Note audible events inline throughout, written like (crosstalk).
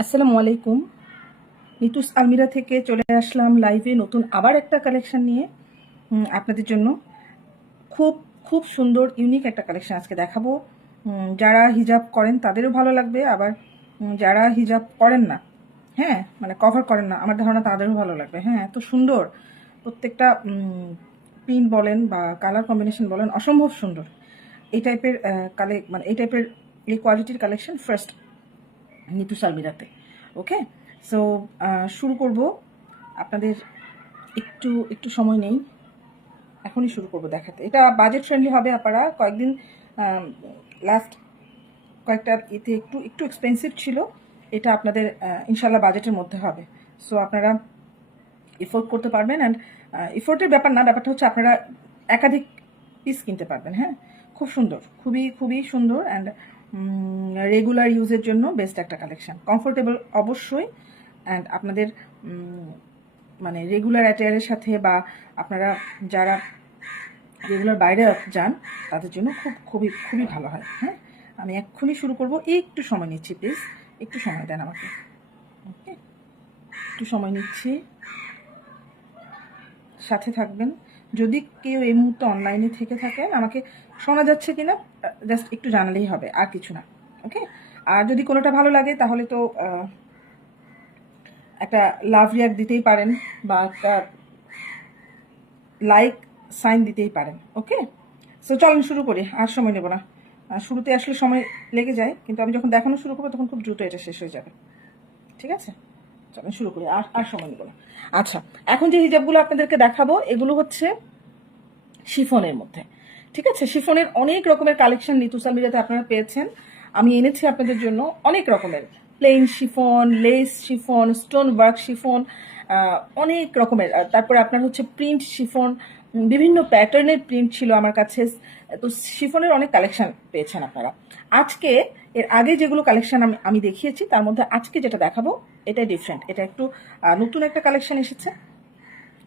আসসালামু আলাইকুম। নিতুস আলমিরা থেকে চলে আসলাম লাইভে নতুন আবার একটা কালেকশন নিয়ে। আপনাদের জন্য খুব খুব সুন্দর, ইউনিক একটা কালেকশন আজকে দেখাবো। যারা হিজাব করেন তাদেরও ভালো লাগবে, আবার যারা হিজাব করেন না হ্যাঁ মানে কভার করেন না, আমার ধারণা তাদেরও ভালো লাগবে হ্যাঁ এত সুন্দর। প্রত্যেকটা প্রিন্ট বলেন বা কালার কম্বিনেশন বলেন অসম্ভব সুন্দর। এই টাইপের কালে মানে এই টাইপের এই কোয়ালিটির কালেকশন ফার্স্ট নিতু সালমিরাতে ওকে সো শুরু করব। আপনাদের একটু একটু সময় নেই। এখনই শুরু করব দেখাতে। এটা বাজেট ফ্রেন্ডলি হবে আপনারা। কয়েকদিন লাস্ট কয়েকটা এতে একটু একটু এক্সপেন্সিভ ছিল। এটা আপনাদের ইনশাল্লাহ বাজেটের মধ্যে হবে। সো আপনারা এফোর্ড করতে পারবেন অ্যান্ড এফোর্টের ব্যাপার না, ব্যাপারটা হচ্ছে আপনারা একাধিক পিস কিনতে পারবেন হ্যাঁ? খুব সুন্দর, খুবই খুবই সুন্দর অ্যান্ড রেগুলার ইউজের জন্য বেস্ট একটা কালেকশন কমফোর্টেবল অবশ্যই অ্যান্ড আপনাদের মানে রেগুলার অ্যাটায়ারের সাথে বা আপনারা যারা রেগুলার বাইরে যান, তাদের জন্য খুব, খুবই খুবই ভালো হয় হ্যাঁ? আমি এক্ষুনি শুরু করব। একটু সময় নিচ্ছি প্লিজ একটু সময় দেন আমাকে। ওকে একটু সময় নিচ্ছি। সাথে থাকবেন। যদি কেউ এই মুহূর্তে অনলাইনে থেকে থাকেন, আমাকে শোনা যাচ্ছে কিনা জাস্ট একটু জানালেই হবে, আর কিছু না ওকে আর যদি কোনোটা ভালো লাগে, তাহলে তো একটা লাভ রিয়াক্ট দিতেই পারেন, বা একটা লাইক সাইন দিতেই পারেন ওকে সো চলেন শুরু করি, আর সময় নেব না। শুরুতে আসলে সময় লেগে যায়, কিন্তু আমি যখন দেখানো শুরু করব, তখন খুব দ্রুত এটা শেষ হয়ে যাবে, ঠিক আছে? চলেন শুরু করি, আর আর সময় নেব না। আচ্ছা এখন যে হিজাবগুলো আপনাদেরকে দেখাবো, এগুলো হচ্ছে শিফনের মধ্যে, ঠিক আছে? শিফনের অনেক রকমের কালেকশন নিতুসাল যাতে আপনারা পেয়েছেন। আমি এনেছি আপনাদের জন্য অনেক রকমের। Plain chiffon lace chiffon stone work chiffon অনেক রকমের। তারপরে আপনার হচ্ছে প্রিন্ট শিফন বিভিন্ন প্যাটার্নের প্রিন্ট ছিল আমার কাছে। তো শিফনের অনেক কালেকশন পেয়েছেন আপনারা। আজকে এর আগে যেগুলো কালেকশন আমি আমি দেখিয়েছি, তার মধ্যে আজকে যেটা দেখাবো এটা ডিফারেন্ট এটা একটু নতুন একটা কালেকশন এসেছে।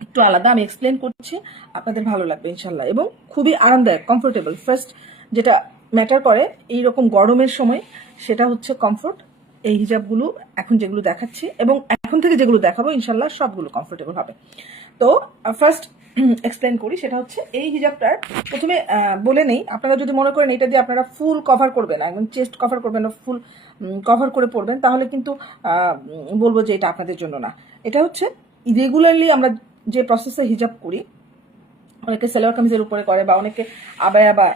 একটু আলাদা আমি এক্সপ্লেন করছি, আপনাদের ভালো লাগবে ইনশাল্লাহ এবং খুবই আরামদায়ক কমফোর্টেবল ফার্স্ট যেটা ম্যাটার করে এই রকম গরমের সময়, সেটা হচ্ছে কমফোর্ট এই হিজাবগুলো এখন যেগুলো দেখাচ্ছি, এবং এখন থেকে যেগুলো দেখাবো ইনশাল্লাহ সবগুলো কমফোর্টেবল হবে। তো ফার্স্ট (clears throat) এক্সপ্লেন করি, সেটা হচ্ছে এই হিজাবটার প্রথমে বলে নেই। আপনারা যদি মনে করেন এটা দিয়ে আপনারা ফুল কভার করবেন, একদম চেস্ট কভার করবেন না ফুল কভার করে পড়বেন তাহলে কিন্তু বলব যে এটা আপনাদের জন্য না। এটা হচ্ছে রেগুলারলি আমরা যে প্রসেসে হিজাব করি, অনেকে সালোয়ার কামিজের উপরে করে বা অনেকে আবায়া বা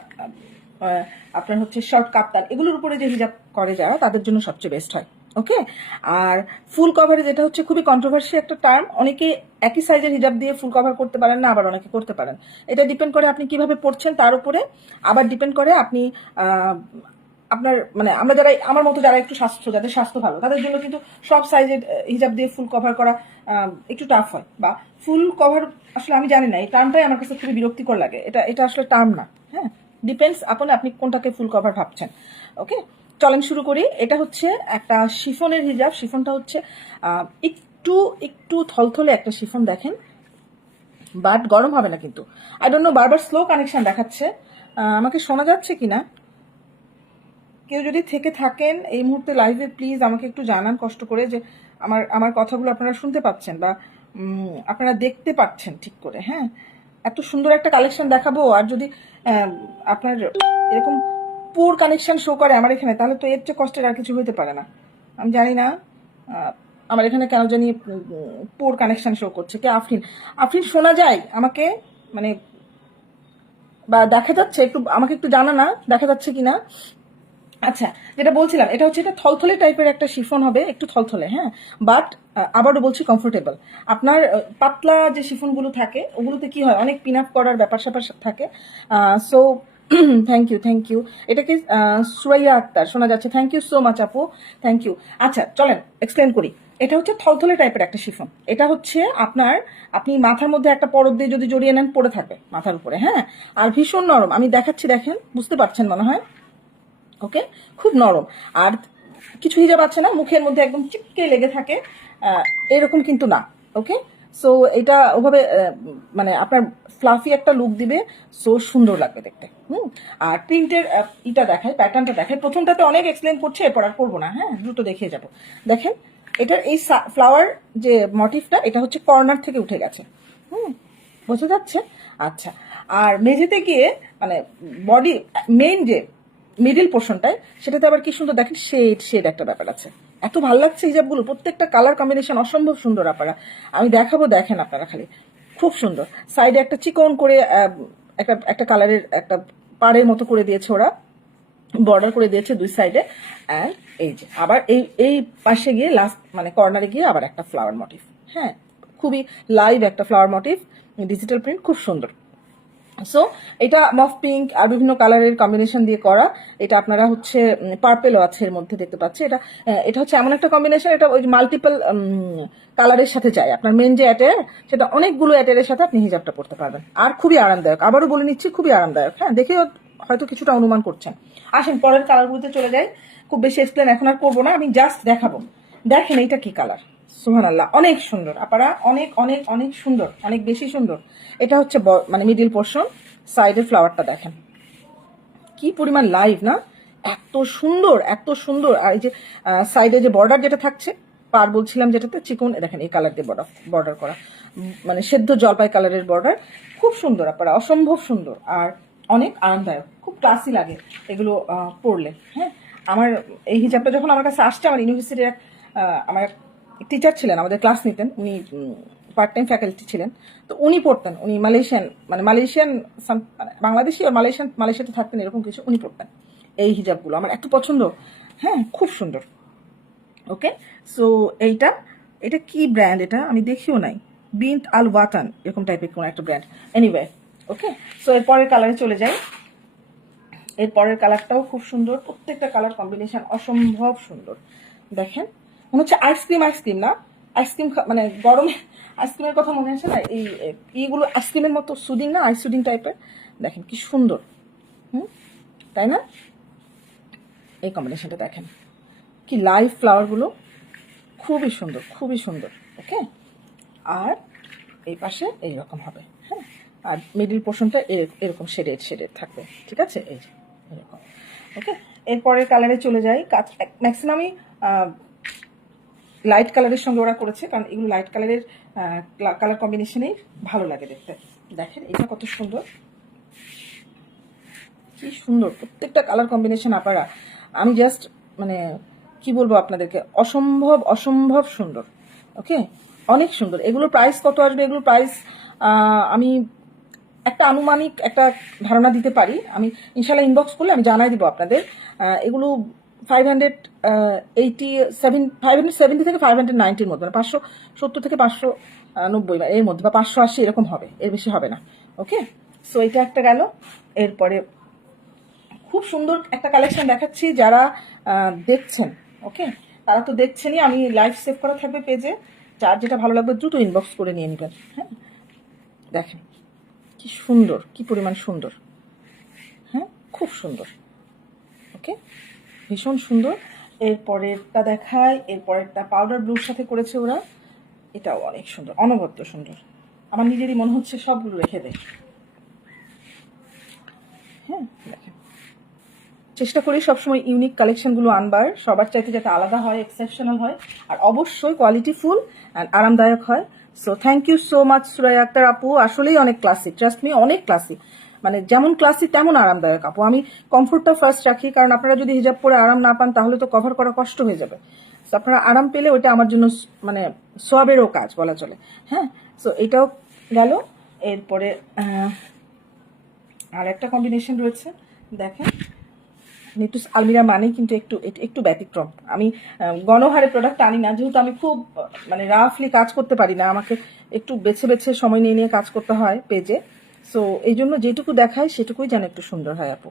আপনার হচ্ছে শর্ট কাপ্তান, এগুলোর উপরে যে হিজাব করে যারা, তাদের জন্য সবচেয়ে বেস্ট হয়। ওকে আর ফুল কভারে যেটা হচ্ছে খুবই কন্ট্রোভার্সি একটা টার্ম অনেকে একই সাইজের হিজাব দিয়ে ফুল কভার করতে পারেন না, আবার অনেকে করতে পারেন। এটা ডিপেন্ড করে আপনি কীভাবে পড়ছেন তার উপরে, আবার ডিপেন্ড করে আপনি আপনার মানে আমরা যারা, আমার মতো যারা একটু স্বাস্থ্য, যাদের স্বাস্থ্য ভালো, তাদের জন্য কিন্তু সব সাইজের হিজাব দিয়ে ফুল কভার করা একটু টাফ হয়। বা ফুল কভার আসলে আমি জানি না, এই টার্মটাই আমার কাছে খুবই বিরক্তিকর লাগে। এটা এটা আসলে টার্ম না হ্যাঁ? ডিপেন্ডস আপন আপনি কোনটাকে ফুল কভার ভাবছেন। ওকে চলেন শুরু করি। এটা হচ্ছে একটা শিফনের হিজাব। শিফনটা হচ্ছে একটু একটু থলথলে একটা শিফন দেখেন। বাট গরম হবে না কিন্তু। আই ডোন্ট নো বারবার স্লো কানেকশন দেখাচ্ছে। আমাকে শোনা যাচ্ছে কিনা? কেউ যদি থেকে থাকেন এই মুহূর্তে লাইভে প্লিজ আমাকে একটু জানান কষ্ট করে যে আমার আমার কথাগুলো আপনারা শুনতে পাচ্ছেন বা আপনারা দেখতে পাচ্ছেন ঠিক করে হ্যাঁ? এত সুন্দর একটা কালেকশন দেখাবো। আর যদি আপনার এরকম পুর কানেকশান শো করে আমার এখানে, তাহলে তো এর চেয়ে কষ্টের আর কিছু হইতে পারে না। আমি জানি না আমার এখানে কেন জানি পুর কানেকশান শো করছে। কে আফরিন? আফরিন, শোনা যায় আমাকে মানে বা দেখা যাচ্ছে একটু, আমাকে একটু জানা না, দেখা যাচ্ছে কিনা। আচ্ছা যেটা বলছিলাম, এটা হচ্ছে এটা থলথলে টাইপের একটা শিফন হবে, একটু থলথলে হ্যাঁ? বাট আবারও বলছি কমফোর্টেবল আপনার পাতলা যে শিফনগুলো থাকে, ওগুলোতে কি হয়? অনেক পিন আপ করার ব্যাপার স্যাপার থাকে so thank you thank you এটাকে সুরাইয়া আক্তার, শোনা যাচ্ছে। থ্যাংক ইউ সো মাচ আপু। থ্যাংক ইউ আচ্ছা চলেন এক্সপ্লেন করি। এটা হচ্ছে থলথলে টাইপের একটা শিফন। এটা হচ্ছে আপনার, আপনি মাথার মধ্যে একটা পরত দিয়ে যদি জড়িয়ে নেন, পড়ে থাকবে মাথার উপরে হ্যাঁ? আর ভীষণ নরম। আমি দেখাচ্ছি, দেখেন, বুঝতে পারছেন মনে হয়? ওকে? খুব নরম। আর কিছু হিজাব আছে না, মুখের মধ্যে একদম চিপকে লেগে থাকে এরকম কিন্তু না, ওকে? সো এটা ওভাবে মানে আপনার ফ্লাফি একটা লুক দিবে সো সুন্দর লাগবে দেখতে, হুম? আর প্রিন্টের ইটা দেখায় প্যাটার্নটা দেখায় প্রথমটাতে অনেক এক্সপ্লেন করছে, এরপর আর করব না হ্যাঁ? দ্রুত দেখিয়ে যাব। দেখেন, এটার এই ফ্লাওয়ার যে মোটিভটা এটা হচ্ছে কর্নার থেকে উঠে গেছে, হুম? বোঝা যাচ্ছে? আচ্ছা আর মেঝেতে গিয়ে মানে বডি মেইন যে মিডিল পোর্শনটায় সেটাতে আবার কি সুন্দর দেখেন শেড শেড একটা ব্যাপার আছে। এত ভালো লাগছে হিজাবগুলো, প্রত্যেকটা কালার কম্বিনেশন অসম্ভব সুন্দর আপনারা। আমি দেখাবো, দেখেন আপনারা খালি। খুব সুন্দর। সাইডে একটা চিকন করে একটা একটা কালারের একটা পাড়ের মতো করে দিয়েছে ওরা। বর্ডার করে দিয়েছে দুই সাইডে অ্যান্ড এই যে, আবার এই এই পাশে গিয়ে লাস্ট মানে কর্নারে গিয়ে আবার একটা ফ্লাওয়ার মোটিভ হ্যাঁ খুবই লাইভ একটা ফ্লাওয়ার মোটিভ ডিজিটাল প্রিন্ট খুব সুন্দর। সো এটা মফ পিঙ্ক আর বিভিন্ন কালারের কম্বিনেশন দিয়ে করা। এটা আপনারা হচ্ছে পার্পেলও আছে এর মধ্যে দেখতে পাচ্ছি। এটা এটা হচ্ছে এমন একটা কম্বিনেশন এটা ওই মাল্টিপল কালারের সাথে যায়। আপনার মেন যে অ্যাটের সেটা অনেকগুলো অ্যাটের সাথে আপনি হিজাবটা পড়তে পারবেন। আর খুবই আরামদায়ক। আবারও বলে নিচ্ছি, খুবই আরামদায়ক। হ্যাঁ দেখে হয়তো কিছুটা অনুমান করছেন আসেন, পরের কালারগুলোতে চলে যাই। খুব বেশি এক্সপ্লেন এখন আর করব না। আমি জাস্ট দেখাবো। দেখেন এইটা কি কালার সুহান আল্লাহ অনেক সুন্দর। আপনারা অনেক অনেক অনেক সুন্দর, অনেক বেশি সুন্দর। এটা হচ্ছে মানে মিডিল পোর্শন সাইডের ফ্লাওয়ারটা দেখেন। কি পরিমাণ লাইভ না? এত সুন্দর এত সুন্দর। আর এই যে সাইডে যে বর্ডার যেটা থাকছে, পার বলছিলাম যেটাতে, চিকন দেখেন এই কালার দিয়ে বর্ডার বর্ডার করা। মানে সেদ্ধ জলপাই কালারের বর্ডার খুব সুন্দর আপনারা অসম্ভব সুন্দর। আর অনেক আরামদায়ক, খুব ক্লাসি লাগে এগুলো পরলে হ্যাঁ? আমার এই হিজাবটা যখন আমার কাছে আসছে, আমার ইউনিভার্সিটির এক আমার টিচার ছিলেন, আমাদের ক্লাস নিতেন, উনি পার্ট টাইম ফ্যাকাল্টি ছিলেন। তো উনি পড়তেন, উনি মালয়েশিয়ান মানে মালয়েশিয়ান বাংলাদেশি আর মালয়েশিয়ান মালয়েশিয়াতে থাকতেন এরকম কিছু, উনি পড়তেন। এই হিজাবগুলো, আমার এত পছন্দ। হ্যাঁ খুব সুন্দর। ওকে সো এইটা, এটা কি ব্র্যান্ড এটা? আমি দেখিও নাই। বিন্ত আল ওয়াতান এরকম টাইপের কোনো একটা ব্র্যান্ড এনিওয়ে ওকে সো এর পরের কালারে চলে যাই। এর পরের কালারটাও খুব সুন্দর। প্রত্যেকটা কালার কম্বিনেশন অসম্ভব সুন্দর। দেখেন মনে হচ্ছে আইসক্রিম আইসক্রিম না? আইসক্রিম মানে গরমে আইসক্রিমের কথা মনে আসে না? এই ইগুলো আইসক্রিমের মতো সুদিং না? আইস সুদিং টাইপের দেখেন কি সুন্দর। হুম? তাই না? এই কম্বিনেশনটা দেখেন। কি লাইভ ফ্লাওয়ারগুলো খুবই সুন্দর খুবই সুন্দর ওকে আর এই পাশে এইরকম হবে হ্যাঁ? আর মিডিল পোর্শনটা এরকম শেডেড শেডেড থাকবে, ঠিক আছে? এই এরকম ওকে এরপরের কালারে চলে যাই। কাজ ম্যাক্সিমামই লাইট কালারের সঙ্গে ওরা করেছে, কারণ এগুলো লাইট কালারের কালার কম্বিনেশনেই ভালো লাগে দেখতে। দেখেন, এটা কত সুন্দর। কি সুন্দর, প্রত্যেকটা কালার কম্বিনেশন আপারা আমি জাস্ট মানে কি বলব আপনাদেরকে, অসম্ভব অসম্ভব সুন্দর ওকে অনেক সুন্দর। এগুলোর প্রাইস কত আসবে? এগুলোর প্রাইস আমি একটা আনুমানিক একটা ধারণা দিতে পারি। আমি ইনশাল্লাহ ইনবক্স করলে আমি জানাই দিব আপনাদের। এগুলো five hundred eighty seven five hundred seventy থেকে ফাইভ হান্ড্রেড নাইনটির মধ্যে মানে পাঁচশো সত্তর থেকে পাঁচশো নব্বই এর মধ্যে, বা পাঁচশো আশি এরকম হবে, এর বেশি হবে না ওকে সো এটা একটা গেল, এরপরে খুব সুন্দর একটা কালেকশন দেখাচ্ছি যারা দেখছেন ওকে তারা তো দেখছেনই, আমি লাইভ সেভ করা থাকবে পেজে যার যেটা ভালো লাগবে দ্রুত ইনবক্স করে নিয়ে নেবেন হ্যাঁ? দেখেন, কি সুন্দর, কি পরিমাণ সুন্দর হ্যাঁ? খুব সুন্দর ওকে ভীষণ সুন্দর। এরপরেরটা দেখায় এরপরেরটা পাউডার ব্লুর সাথে করেছে ওরা। এটাও অনেক সুন্দর, অনবদ্য সুন্দর। আমার নিজেরই মনে হচ্ছে সবগুলো রেখে দেয়। হ্যাঁ চেষ্টা করি সবসময় ইউনিক কালেকশনগুলো আনবার। সবার চাইতে যাতে আলাদা হয় এক্সেপশনাল হয়। আর অবশ্যই কোয়ালিটি ফুল অ্যান্ড আরামদায়ক হয়। So thank you so much Surai Akter আপু। আসলেই অনেক ক্লাসি ট্রাস্ট মি অনেক ক্লাসি মানে যেমন ক্লাসি তেমন আরামদায়ক আপু। আমি কমফোর্টটা ফার্স্ট রাখি, কারণ আপনারা যদি হিজাব পরে আরাম না পান, তাহলে তো কভার করা কষ্ট হয়ে যাবে। আপনারা আরাম পেলে ওইটা আমার জন্য মানে সবেরও কাজ বলা চলে। হ্যাঁ? সো এটাও গেল। এরপরে আর একটা কম্বিনেশন রয়েছে। দেখেন, নিতুস আলমিরা মানেই কিন্তু একটু একটু- ব্যতিক্রম। আমি গণহারে প্রোডাক্ট আনি না, যেহেতু আমি খুব মানে রাফলি কাজ করতে পারি না, আমাকে একটু বেছে বেছে সময় নিয়ে নিয়ে কাজ করতে হয় পেজে সো এই জন্য যেটুকু দেখায় সেটুকুই যেন একটু সুন্দর হয় আপু।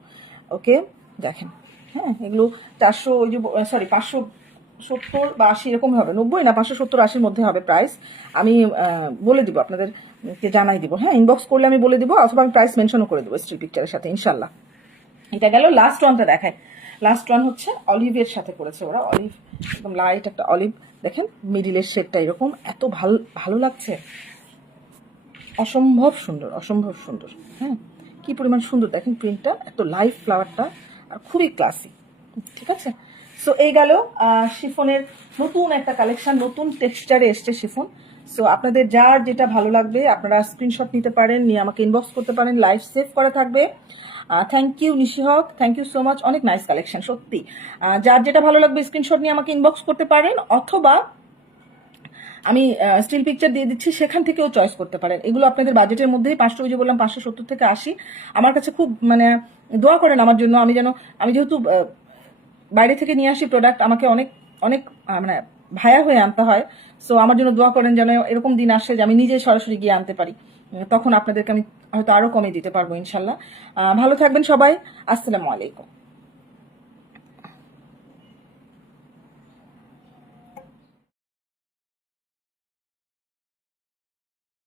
ওকে দেখেন। হ্যাঁ এগুলো চারশো, ওই যে সরি পাঁচশো সত্তর বা আশি এরকম হবে। নব্বই না, পাঁচশো সত্তর, আশির মধ্যে হবে প্রাইস আমি বলে দিব, আপনাদেরকে জানাই দিব। হ্যাঁ ইনবক্স করলে আমি বলে দিব, অথবা আমি প্রাইস মেনশনও করে দেবো স্টিল পিকচারের সাথে ইনশাল্লাহ এটা গেল লাস্ট ওয়ানটা দেখায়। লাস্ট ওয়ান হচ্ছে অলিভের সাথে করেছে ওরা। অলিভ একদম লাইট একটা অলিভ দেখেন মিডিলের শেডটা এরকম। এত ভালো ভালো লাগছে। অসম্ভব সুন্দর অসম্ভব সুন্দর। হ্যাঁ কি পরিমাণ সুন্দর। দেখেন প্রিন্টটা এত লাইভ ফ্লাওয়ারটা আর খুবই ক্লাসি ঠিক আছে? সো এই গেল শিফনের নতুন একটা কালেকশন নতুন টেক্সচারে এসছে শিফন। সো আপনাদের যার যেটা ভালো লাগবে, আপনারা স্ক্রিনশট নিতে পারেন, নিয়ে আমাকে ইনবক্স করতে পারেন লাইভ সেভ করা থাকবে। Thank you Nishi Haque. Thank you so much অনেক নাইস কালেকশন সত্যি। যার যেটা ভালো লাগবে স্ক্রিনশট নিয়ে আমাকে ইনবক্স করতে পারেন, অথবা আমি স্টিল পিকচার দিয়ে দিচ্ছি, সেখান থেকেও চয়েস করতে পারেন। এগুলো আপনাদের বাজেটের মধ্যেই পাঁচশো ওই বললাম, পাঁচশো সত্তর থেকে আশি। আমার কাছে খুব মানে দোয়া করেন আমার জন্য, আমি যেন, আমি যেহেতু বাইরে থেকে নিয়ে আসি প্রোডাক্ট আমাকে অনেক অনেক মানে ভায়া হয়ে আনতে হয়। সো আমার জন্য দোয়া করেন যেন এরকম দিন আসে যে আমি নিজে সরাসরি গিয়ে আনতে পারি। তখন আপনাদেরকে আমি হয়তো আরও কমে দিতে পারব, ইনশাল্লাহ। ভালো থাকবেন সবাই। আসসালামু আলাইকুম।